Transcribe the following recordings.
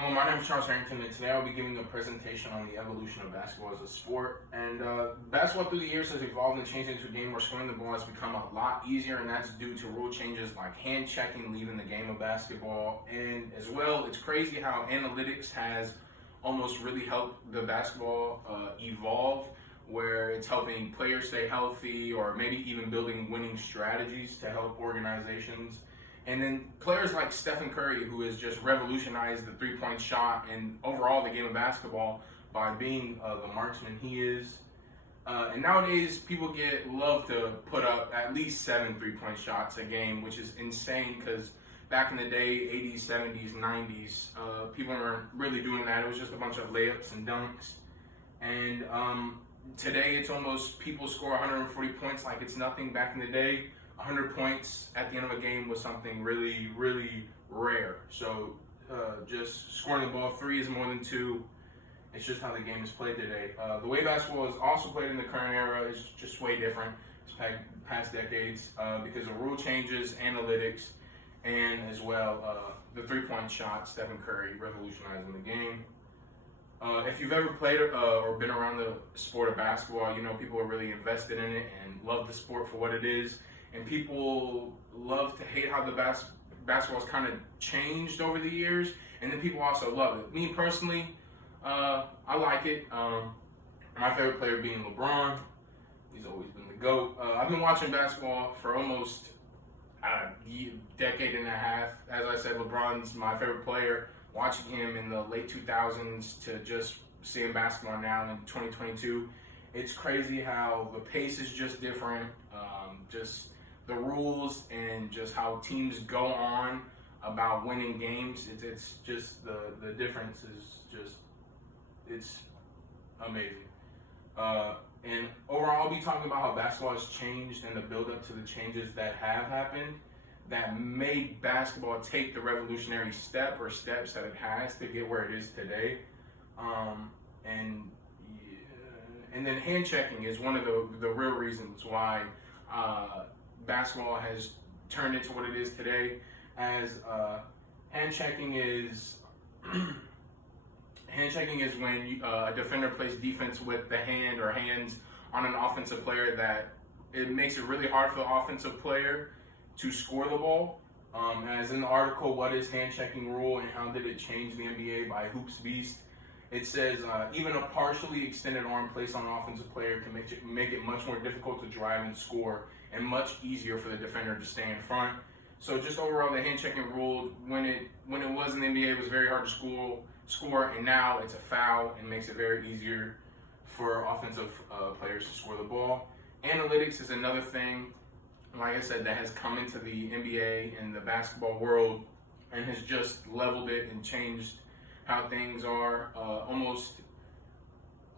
Hello, my name is Charles Harrington, and today I'll be giving a presentation on the evolution of basketball as a sport. And basketball through the years has evolved and changed into a game where scoring the ball has become a lot easier, and that's due to rule changes like hand checking leaving the game of basketball. And as well, it's crazy how analytics has almost really helped the basketball evolve, where it's helping players stay healthy or maybe even building winning strategies to help organizations. And then players like Stephen Curry, who has just revolutionized the three-point shot and overall the game of basketball by being the marksman he is. And nowadays, people love to put up at least 7 three-point shots a game, which is insane because back in the day, 80s, 70s, 90s, people weren't really doing that. It was just a bunch of layups and dunks. And today, it's almost people score 140 points like it's nothing. Back in the day, 100 points at the end of a game was something really, really rare. So just scoring the ball 3 is more than 2. It's just how the game is played today. The way basketball is also played in the current era is just way different. It's past decades because of rule changes, analytics, and as well the three-point shot, Stephen Curry revolutionizing the game. If you've ever played or been around the sport of basketball, you know people are really invested in it and love the sport for what it is. And people love to hate how the basketball's kind of changed over the years, and then people also love it. Me personally, I like it. My favorite player being LeBron. He's always been the GOAT. I've been watching basketball for almost a decade and a half. As I said, LeBron's my favorite player. Watching him in the late 2000s to just seeing basketball now in 2022, it's crazy how the pace is just different. Just the rules and just how teams go on about winning games. It's just the difference is just, it's amazing. And overall, I'll be talking about how basketball has changed and the build up to the changes that have happened that made basketball take the revolutionary step or steps that it has to get where it is today. And then hand checking is one of the real reasons why basketball has turned into what it is today. As hand checking is when a defender plays defense with the hand or hands on an offensive player that it makes it really hard for the offensive player to score the ball. As in the article, What is Hand Checking Rule and How Did It Change the NBA by Hoops Beast, it says even a partially extended arm placed on an offensive player can make it much more difficult to drive and score and much easier for the defender to stay in front. So just overall, the hand checking rule, when it was in the NBA, it was very hard to score, and now it's a foul and makes it very easier for offensive players to score the ball. Analytics is another thing, like I said, that has come into the NBA and the basketball world and has just leveled it and changed how things are, almost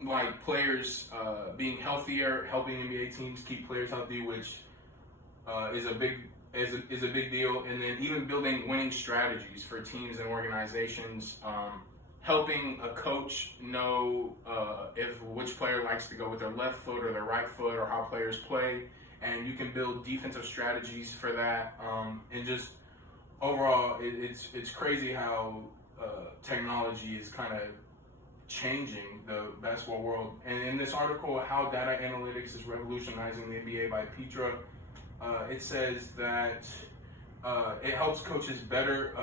like players being healthier, helping NBA teams keep players healthy, which is a big deal. And then even building winning strategies for teams and organizations, helping a coach know which player likes to go with their left foot or their right foot or how players play, and you can build defensive strategies for that. And just overall, it's crazy how technology is kind of changing the basketball world. And in this article, How Data Analytics is Revolutionizing the NBA by Petra, it says that it helps coaches better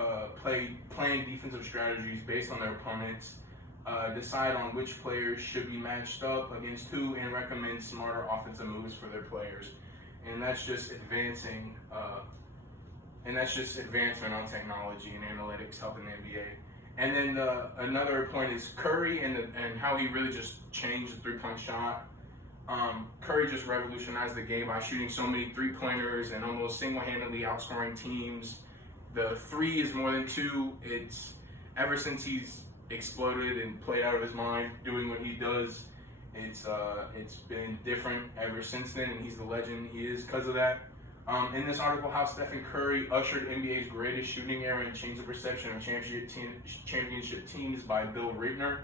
playing defensive strategies based on their opponents, decide on which players should be matched up against who, and recommend smarter offensive moves for their players. And that's just advancing, advancement on technology and analytics helping the NBA. And then another point is Curry and how he really just changed the three-point shot. Curry just revolutionized the game by shooting so many three-pointers and almost single-handedly outscoring teams. The 3 is more than 2. It's ever since he's exploded and played out of his mind doing what he does. It's been different ever since then, and he's the legend he is because of that. In this article, How Stephen Curry Ushered NBA's Greatest Shooting Era and Changed the Perception of Championship Teams by Bill Reitner.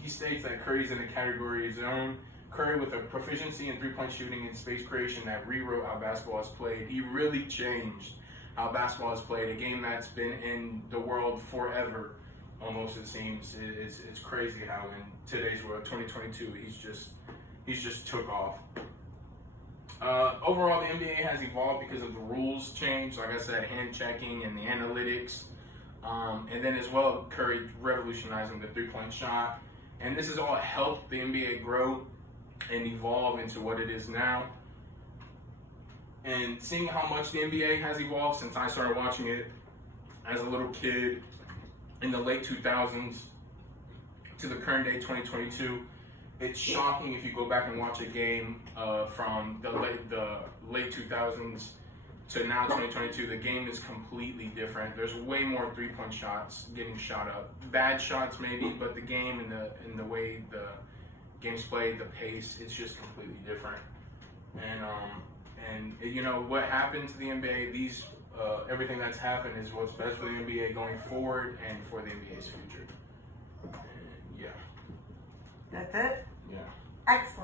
He states that Curry's in a category of his own. Curry, with a proficiency in three-point shooting and space creation that rewrote how basketball is played. He really changed how basketball is played, a game that's been in the world forever. almost. It seems it's crazy how in today's world, 2022, he's just took off. Overall, the NBA has evolved because of the rules change. Like I said, hand checking and the analytics, and then as well, Curry revolutionizing the three-point shot, and this has all helped the NBA grow and evolve into what it is now. And seeing how much the NBA has evolved since I started watching it as a little kid in the late 2000s to the current day 2022, it's shocking if you go back and watch a game from the late 2000s to now 2022. The game is completely different. There's way more three-point shots getting shot up. Bad shots maybe, but the game and the way the game's played, the pace, it's just completely different. And you know what happened to the NBA? These everything that's happened is what's best for the NBA going forward and for the NBA's future. And yeah. That's it? Yeah. Excellent.